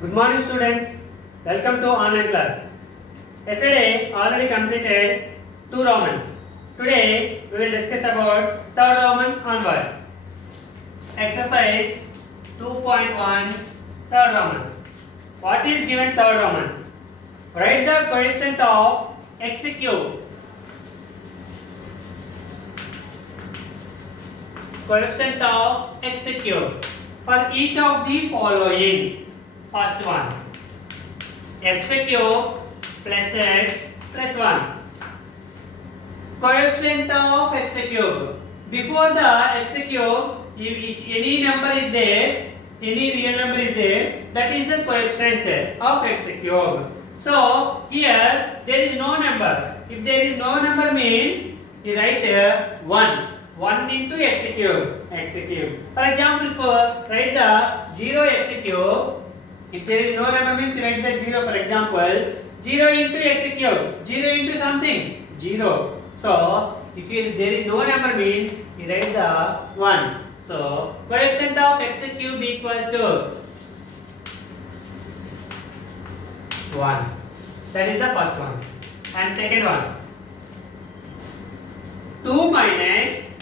Good morning students. Welcome to online class. Yesterday already completed two Romans. Today we will discuss about third Roman onwards. Exercise 2.1 third Roman. What is given third Roman? Write the coefficient of x cube. Coefficient of x cube for each of the following. First one, x cube plus x plus 1. Coefficient of x cube. Before the x cube, if any number is there, any real number is there, that is the coefficient of x cube. So here there is no number. If there is no number means you write 1. 1 into x cube. For example, for write the 0 x cube. If there is no number means you write the 0. For example, 0 into x cube. 0 into something. 0. So if there is no number means you write the 1. So coefficient of x cube equals to 1. That is the first one. And second one, 2 minus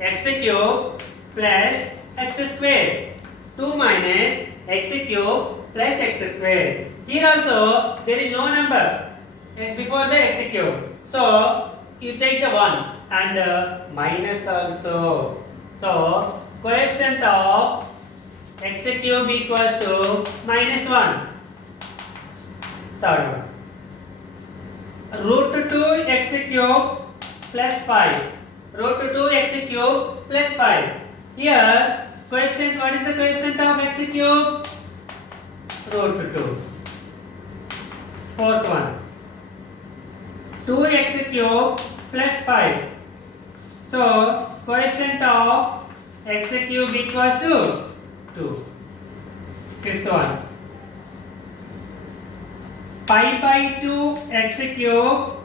x cube plus x square. 2 minus x cube plus x square. Here also there is no number before the x cube. So you take the 1 and minus also. So coefficient of x cube equals to minus 1. Third one. Root 2 x cube plus 5. Root 2 x cube plus 5. Here coefficient, what is the coefficient of x cube? Root 2. Fourth one, 2x cube plus 5. So coefficient of x cube equals to 2. Fifth one, pi by 2 x cube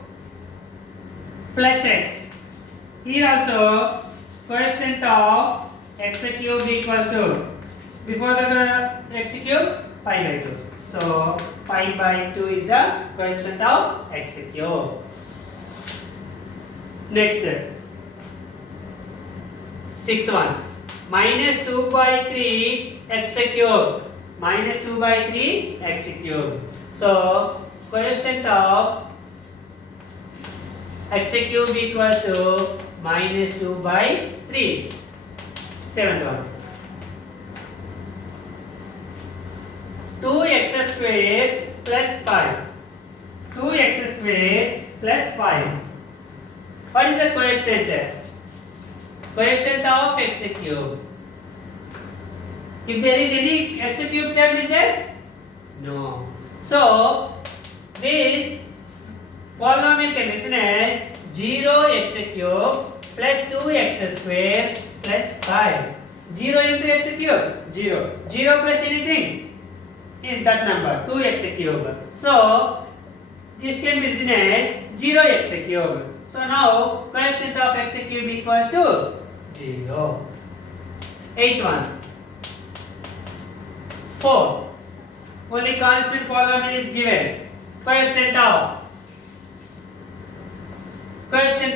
plus x. Here also coefficient of x cube equals to, before the x cube, pi by 2. So pi by 2 is the coefficient of x cube. Next, sixth one, minus 2 by 3 x cube. Minus 2 by 3 x cube. So coefficient of x cube equals to minus 2 by 3. Seventh one, 2x square plus 5. 2x square plus 5. What is the coefficient? Coefficient of x cube. If there is any x cube term, is there? No. So this polynomial can be written as 0x cube plus 2x square plus 5. 0 into x cube, 0. 0 plus anything in that number, 2x cube. So this can be written as 0x cube. So now coefficient of x cube equals to 0. Eighth one, 4. Only constant polynomial is given. Coefficient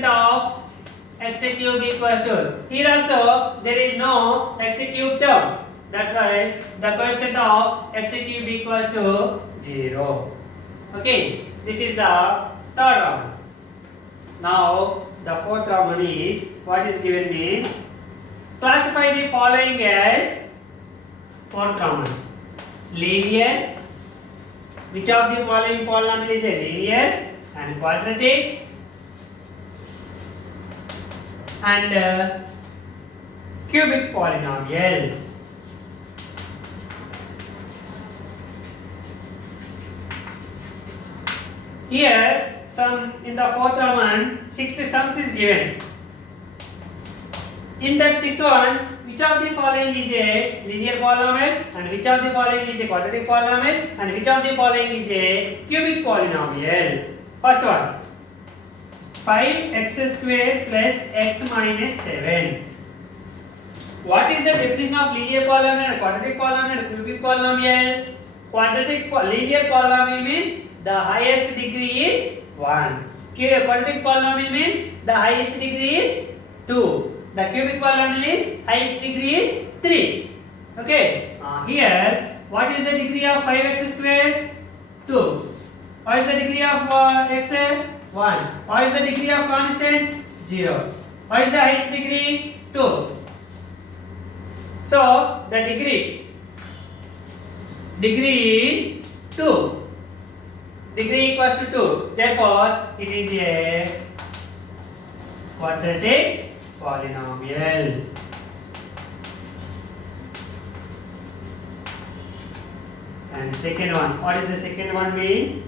of x cube equals to, here also there is no x cube term. That's why the coefficient of x cube equals to 0. Okay, this is the third Roman. Now the fourth Roman is, what is given means, classify the following as fourth Roman. Linear. Which of the following polynomial is a linear and quadratic and cubic polynomial? Here some in the fourth Roman 6 sums is given. In that 6 one, which of the following is a linear polynomial and which of the following is a quadratic polynomial and which of the following is a cubic polynomial? First one, 5x square plus x minus 7. What is the definition of linear polynomial, quadratic polynomial, and cubic polynomial? Quadratic linear polynomial means the highest degree is 1. Quadratic polynomial means the highest degree is 2. The cubic polynomial is highest degree is 3. Okay. Here, what is the degree of 5x square? 2. What is the degree of x? 1. What is the degree of constant? 0. What is the highest degree? 2. So the degree is 2. Degree equals to 2. Therefore, it is a quadratic polynomial. And second one, what is the second one means?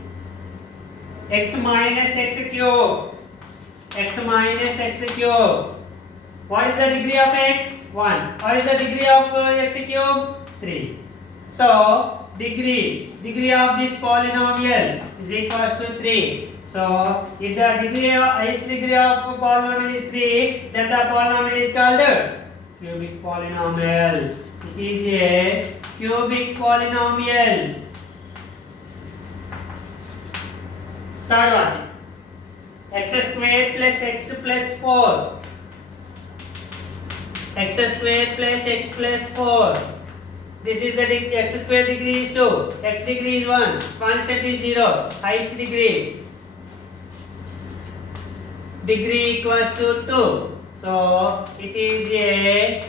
X minus x cube. X minus x cube. What is the degree of x? 1. What is the degree of x cube? 3. So, degree of this polynomial is equals to 3. So, if the highest degree of polynomial is 3, then the polynomial is called cubic polynomial. It is a cubic polynomial. Third one, x square plus x plus 4. X square plus x plus 4. This is the x square degree is 2, x degree is 1, constant is 0, highest degree. Degree equals to 2. So, it is a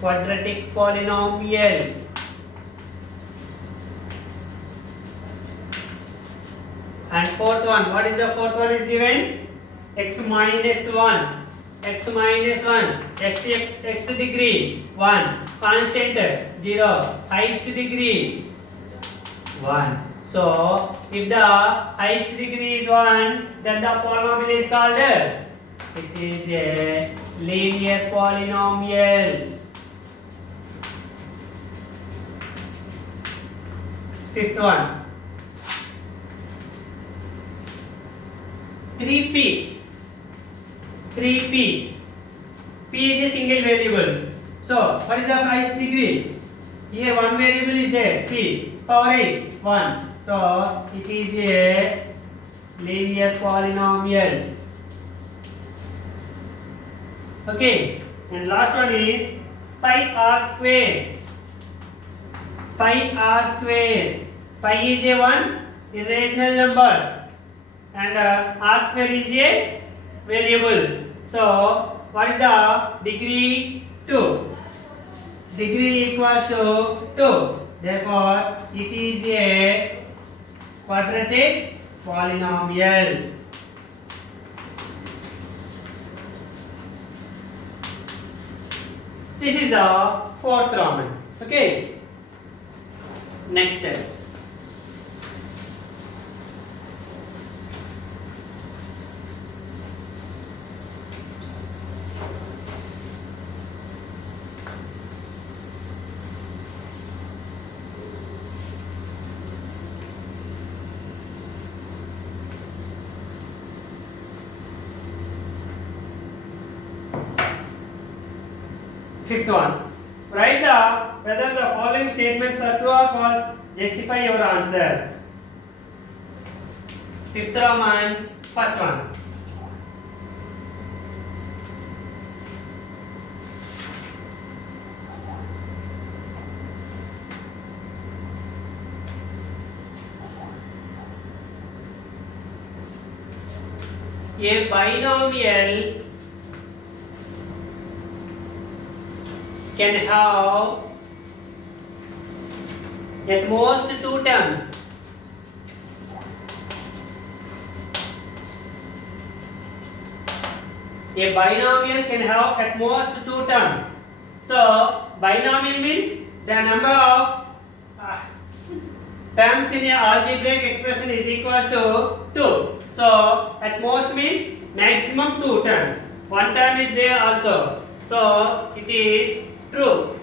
quadratic polynomial. And fourth one, what is the fourth one is given? X minus 1. X minus 1, x degree 1, constant 0, highest degree 1. So, if the highest degree is 1, then the polynomial is called, it is a linear polynomial. Fifth one, 3p. P is a single variable. So, what is the highest degree? Here one variable is there, p. Power is 1. So, it is a linear polynomial. Okay. And last one is pi r square. Pi r square. Pi is a one irrational number, and r square is a variable. So, what is the degree? 2. Degree equals to 2. Therefore, it is a quadratic polynomial. This is the fourth Roman. Okay. Next step. Fifth one, write whether the following statements are true or false. Justify your answer. Fifth Roman, first one. A binomial can have at most 2 terms. A binomial can have at most 2 terms. So, binomial means the number of terms in a algebraic expression is equal to 2. So, at most means maximum 2 terms. One term is there also. So, it is true.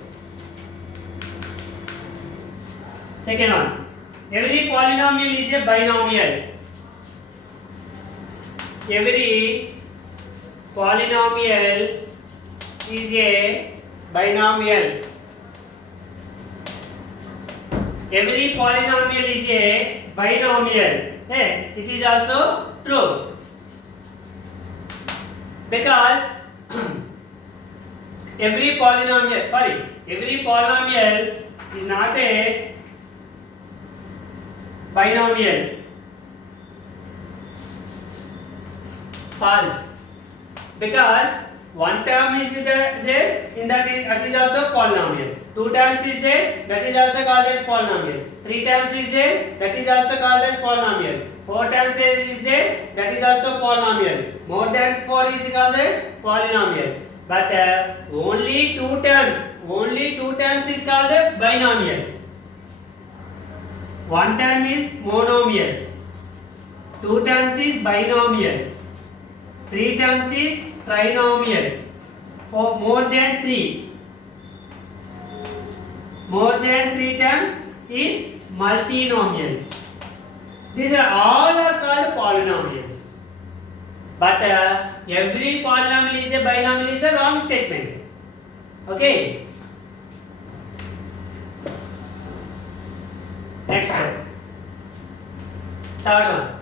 Second one, every polynomial is a binomial. Every polynomial is a binomial. every polynomial is a binomial. Yes, it is also true. Because every polynomial is not a binomial. False. Because one term is there in that is also polynomial. Two terms is there, that is also called as polynomial. Three terms is there, that is also called as polynomial. Four terms is there, that is also polynomial. More than four is called a polynomial. But only two terms is called a binomial. One term is monomial. Two terms is binomial. Three terms is trinomial. For more than three terms is multinomial. These are all called polynomials. But every polynomial is a binomial is the wrong statement. Okay. Next one. Third one.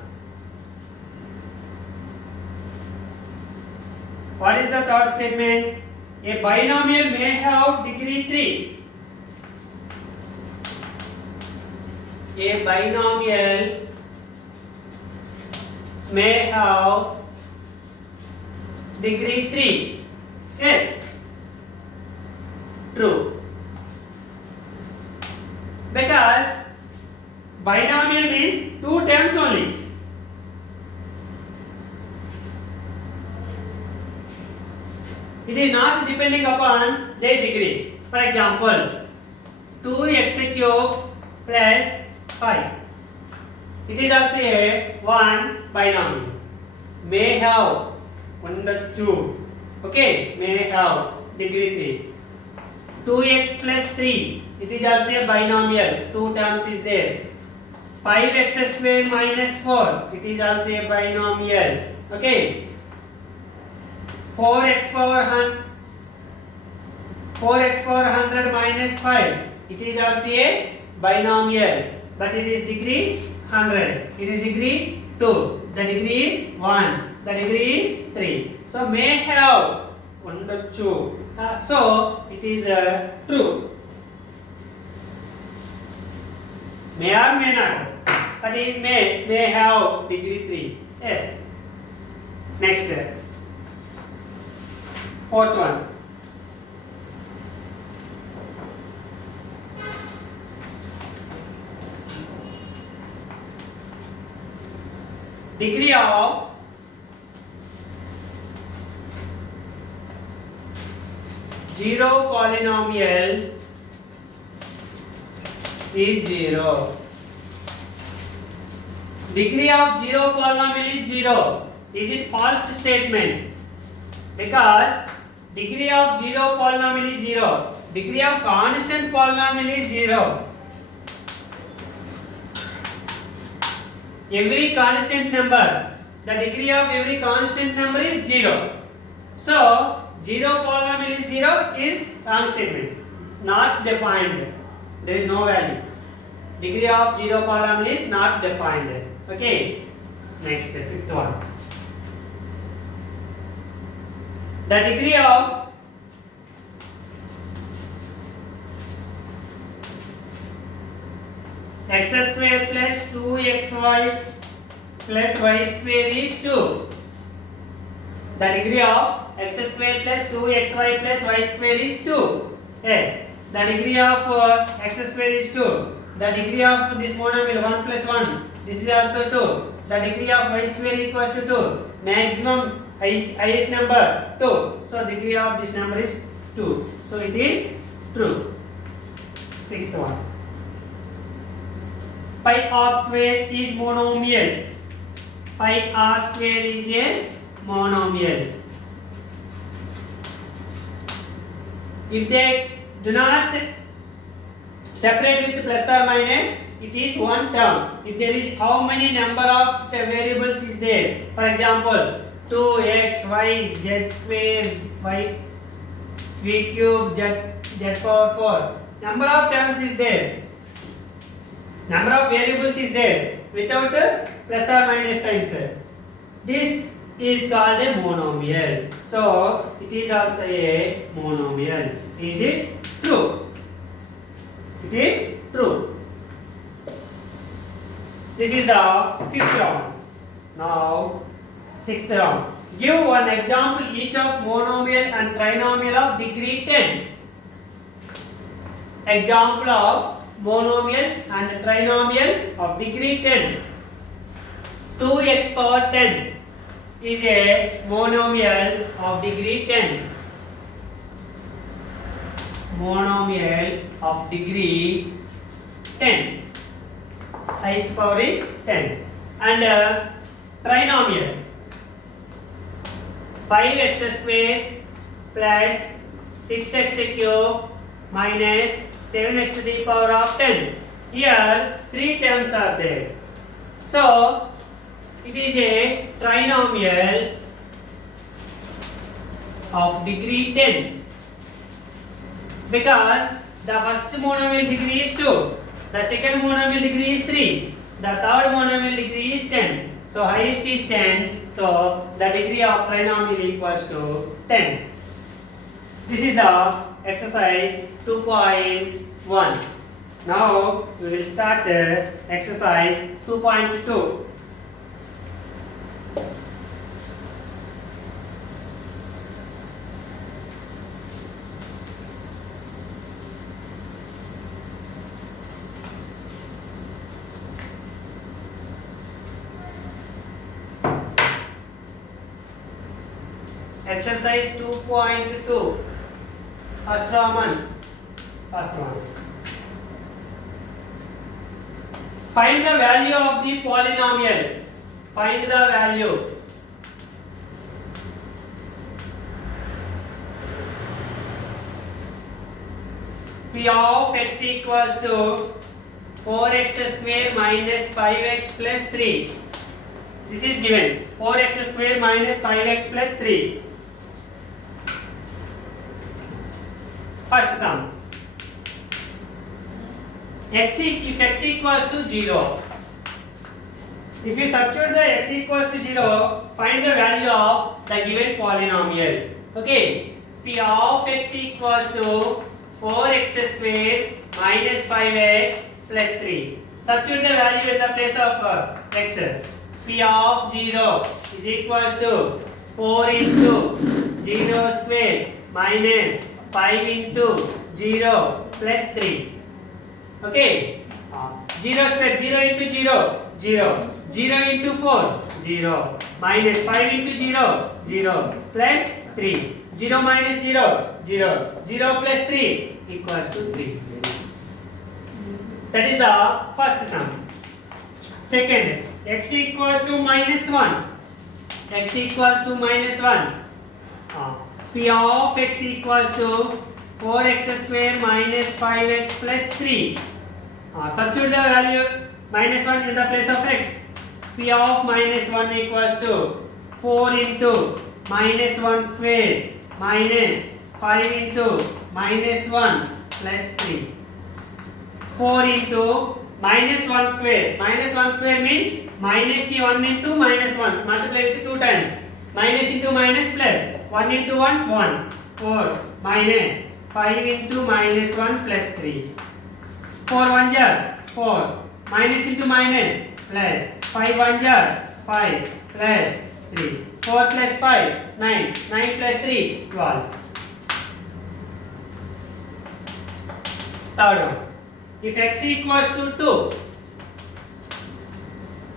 What is the third statement? A binomial may have degree 3. A binomial may have degree 3. Yes. True. Because binomial means two terms only. It is not depending upon their degree. For example, 2x cube plus 5. It is also a one binomial. May have one the 2. Okay, may have degree 3. 2x plus 3. It is also a binomial. Two terms is there. 5x square minus 4. It is also a binomial. Okay. 4x power 100 minus 5. It is also a binomial, but it is degree 100. It is degree 2. The degree is 1. The degree is 3. So may have 1 to 2. So it is true. May or may not. But it is may have degree 3. Yes. Next. Fourth one. Degree of zero polynomial is 0. Degree of zero polynomial is 0. Is it false statement? Because degree of zero polynomial is 0. Degree of constant polynomial is 0. Every constant number, the degree of every constant number is 0. So, zero polynomial is 0 is wrong statement. Not defined. There is no value. Degree of zero polynomial is not defined. Okay. Next, fifth one. The degree of x square plus 2xy plus y square is 2. The degree of x square plus 2xy plus y square is 2. Yes. The degree of x square is 2. The degree of this monomial 1 plus 1. This is also 2. The degree of y square is equals to 2. Maximum highest number 2. So degree of this number is 2. So it is true. Sixth one. Pi r square is monomial. Pi r square is a monomial. If they do not separate with plus or minus, it is one term. If there is how many number of variables is there? For example, 2x, y, z square, y, v cube, z power 4. Number of terms is there. Number of variables is there without plus or minus signs. This is called a monomial. So it is also a monomial. Is it true? It is true. This is the fifth round. Now sixth round. Give one example each of monomial and trinomial of degree 10. Example of monomial and trinomial of degree 10. 2x power 10 is a monomial of degree 10. Monomial of degree 10. Highest power is 10. And trinomial. 5x square plus 6x cube minus 7x to the power of 10. Here 3 terms are there. So it is a trinomial of degree 10 because the first monomial degree is 2, the second monomial degree is 3, the third monomial degree is 10. So highest is 10. So the degree of trinomial equals to 10. This is the exercise 2.1. Now we will start the exercise 2.2. Exercise 2.2. First one. Find the value of the polynomial. Find the value. P of x equals to 4x square minus 5x plus 3. This is given. 4x square minus 5x plus 3. First sum. If x equals to 0. If you substitute the x equals to 0, find the value of the given polynomial. Okay. P of x equals to 4x square minus 5x plus 3. Substitute the value in the place of x. P of 0 is equals to 4 into 0 square minus 5 into 0 plus 3. Okay. 0 square, 0 into 0, 0. 0 into 4, 0. Minus 5 into 0, 0. Plus 3. 0 minus 0, 0. 0 plus 3 equals to 3. That is the first sum. Second, x equals to minus 1. X equals to minus 1. P of x equals to 4x square minus 5x plus 3. Substitute the value minus 1 in the place of x. P of minus 1 equals to 4 into minus 1 square minus 5 into minus 1 plus 3. 4 into minus 1 square. Minus 1 square means minus 1 into minus 1. Multiply it 2 times. Minus into minus plus. 1 into 1, 1. 4 minus 5 into minus 1 plus 3. 4 1 jar 4. Minus into minus plus. 5 1 jar 5 plus 3. 4 plus 5, 9. 9 plus 3, 12. Third one. If x equals to 2,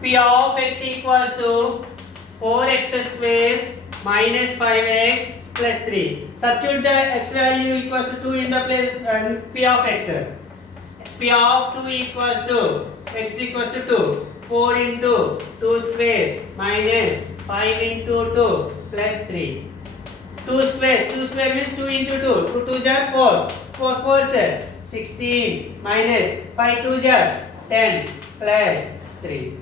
P of x equals to 4x square minus 5x plus 3. Substitute the x value equals to 2 in the place P of x. P of 2 equals to x equals to 2. 4 into 2 square minus 5 into 2 plus 3. 2 square means 2 into 2. 2 2s are 4. 4 4s are 16 minus 5 2s are 10 plus 3.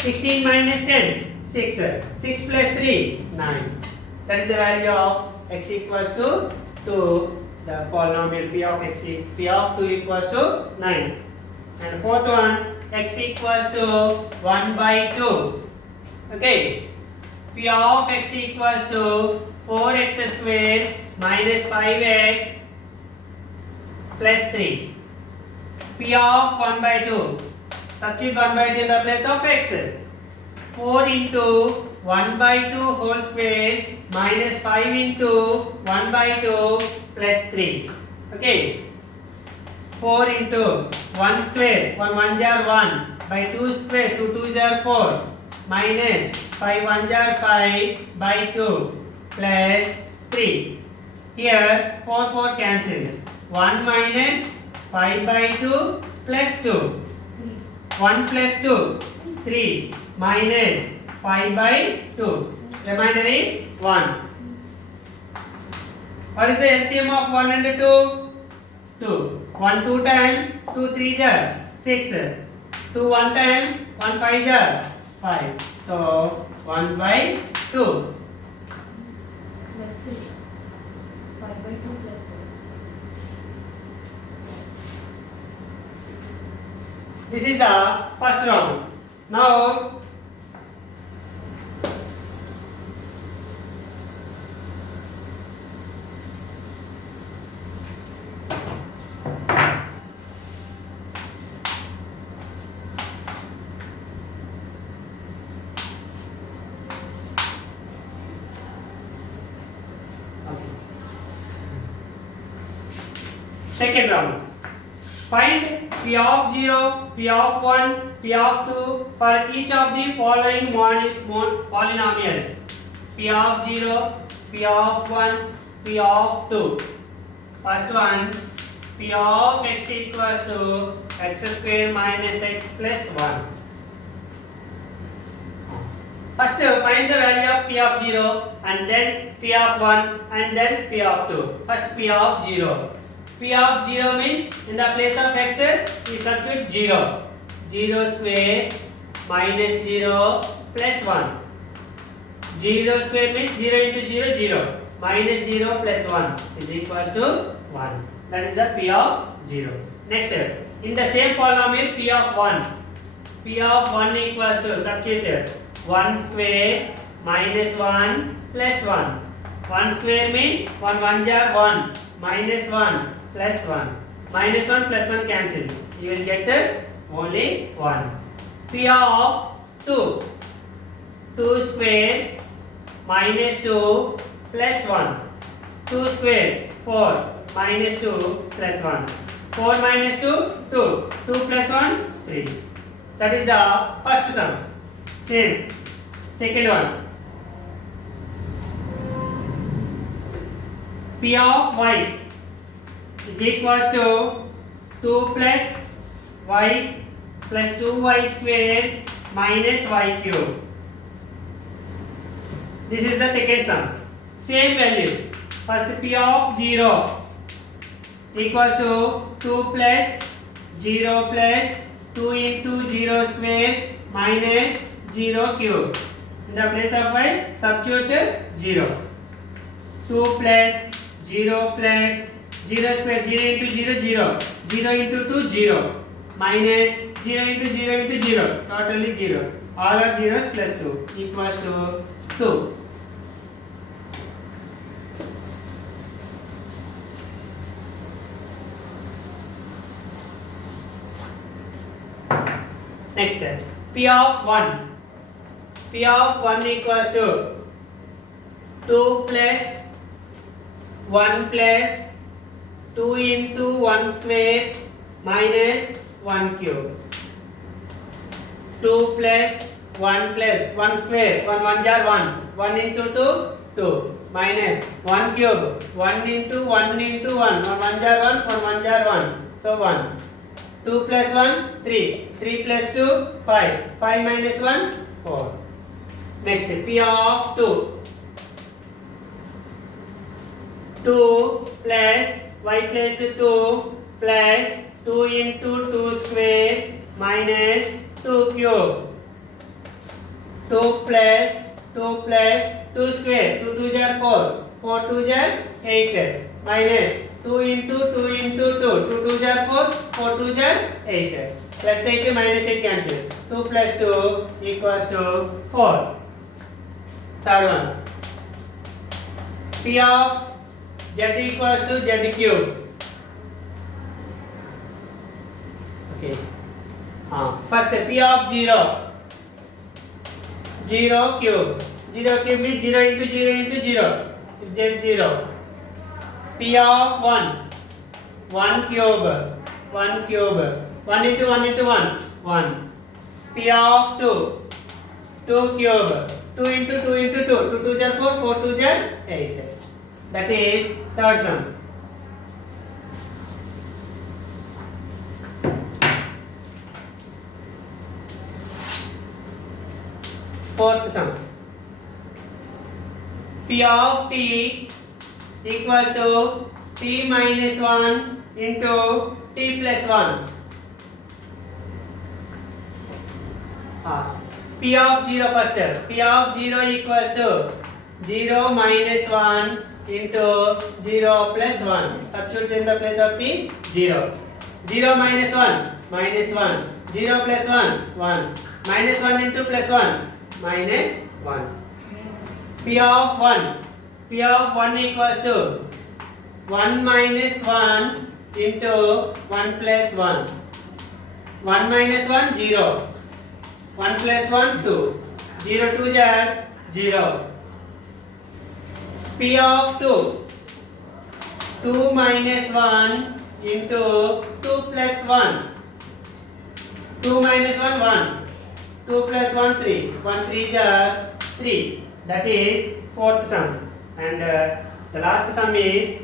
16 minus 10, 6. 6 plus 3, 9. That is the value of x equals to 2. The polynomial p of 2 equals to 9. And fourth one, x equals to 1 by 2. Okay, P of x equals to 4x square minus 5x plus 3. P of 1 by 2. Substitute 1 by 2 in the place of x. 4 into 1 by 2 whole square minus 5 into 1 by 2 plus 3. Okay. 4 into 1 square, 1 1 jar 1 by 2 square, 2 2 jar 4 minus 5 1 jar 5 by 2 plus 3. Here 4 4 cancel. 1 minus 5 by 2 plus 2. 1 plus 2, 3 minus 5 by 2. Remainder is 1. What is the LCM of 1 and 2? 2. 1 2 times 2 3 jar 6. 2 1 times 1 5 jar 5. So 1 by 2. Plus 3. 5 by 2 plus 3. This is the first round. Now second round. Find P of 0, P of 1, P of 2 for each of the following polynomials. P of 0, P of 1, P of 2. First one, P of x equals to x square minus x plus 1. First find the value of P of 0 and then P of 1 and then P of 2. First P of 0. P of 0 means in the place of x we substitute 0. 0 square minus 0 plus 1. 0 square means 0 into 0, 0. Minus 0 plus 1 is equals to 1. That is the P of 0. Next, in the same polynomial P of 1. P of 1 equals to substitute 1 square minus 1 plus 1. 1 square means 1 1 jar 1 minus 1 plus 1. Minus 1 plus 1 cancel. You will get only 1. P of 2. 2 square minus 2 plus 1. 2 square 4 minus 2 plus 1. 4 minus 2, 2. 2 plus 1, 3. That is the first sum. Same. Second one. P of y is equals to 2 plus y plus 2y square minus y cube. This is the second sum. Same values. First P of 0 equals to 2 plus 0 plus 2 into 0 square minus 0 cube. In the place of y, substitute 0. 2 plus 0 plus 0 square, 0 into 0, 0. 0 into 2, 0. Minus 0 into 0 into 0. Totally 0. All are zeros plus 2 equals to 2. Next, P of 1. P of 1 equals to 2 plus 1 plus 2 into 1 square minus 1 cube. 2 plus 1 square, 1 1 jar 1. 1 into 2, 2. Minus 1 cube. 1 into 1 into 1. 1 1 jar 1, 1 1 jar 1. So 1. 2 plus 1, 3. 3 plus 2, 5. 5 minus 1, 4. Next, P of 2. 2 plus y plus 2 plus 2 into 2 square minus 2 cube. 2 plus 2 square. 2 2 jar 4. 4 2 jar 8. Minus 2 into 2 into 2. 2 2s are 4. 4 2s are 8. Plus 8 minus 8 cancel. 2 plus 2 equals to 4. Third one. P of z equals to z cube. Okay. First P of 0. 0 cube. 0 cube means 0 into 0 into 0. Then 0. P of 1. 1 cube. 1 cube. 1 into 1 into 1. 1. P of 2. 2 cube. 2 into 2 into 2. 2 2s are 4. 4 2s are 8. That is third sum. Fourth sum. P of t equals to t minus 1 into t plus 1. P of 0 first. P of 0 equals to 0 minus 1 into 0 plus 1. Substitute in the place of the 0. 0 minus 1 minus 1. 0 plus 1 1. Minus 1 into plus 1 minus 1. P of 1. P of 1 equals to 1 minus 1 into 1 plus 1. 1 minus 1 0. 1 plus 1 2. 0 2s are 0. P of 2. 2 minus 1 into 2 plus 1. 2 minus 1 1. 2 plus 1 3. 1 3s are 3. That is fourth sum. And the last sum is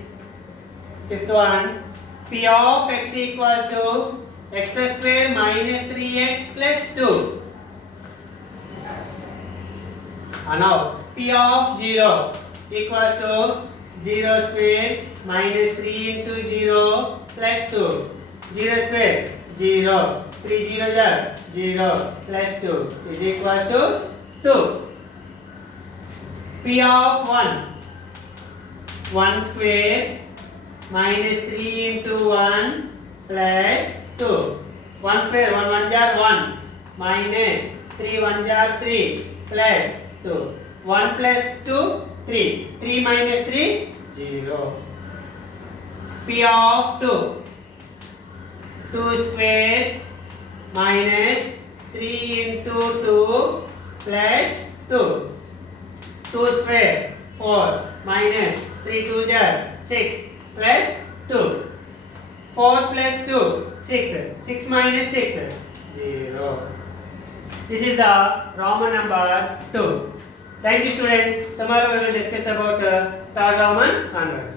fifth one. P of x equals to x square minus 3x plus 2. Now P of 0 equals to 0 square minus 3 into 0 plus 2. 0 square 0. 3 zeros are 0 plus 2 is equals to 2. P of 1. 1 square minus 3 into 1 plus 2. 1 square 1 1 jar 1 minus 3 1 jar 3 plus 2. 1 plus 2 3. 3 minus 3 0. P of 2. 2 square minus 3 into 2 plus 2. 2 square 4 minus 3 2s are 6 plus 2. 4 plus 2 6. 6 minus 6 0. This is the Roman number 2. Thank you students. Tomorrow we will discuss about third Roman onwards.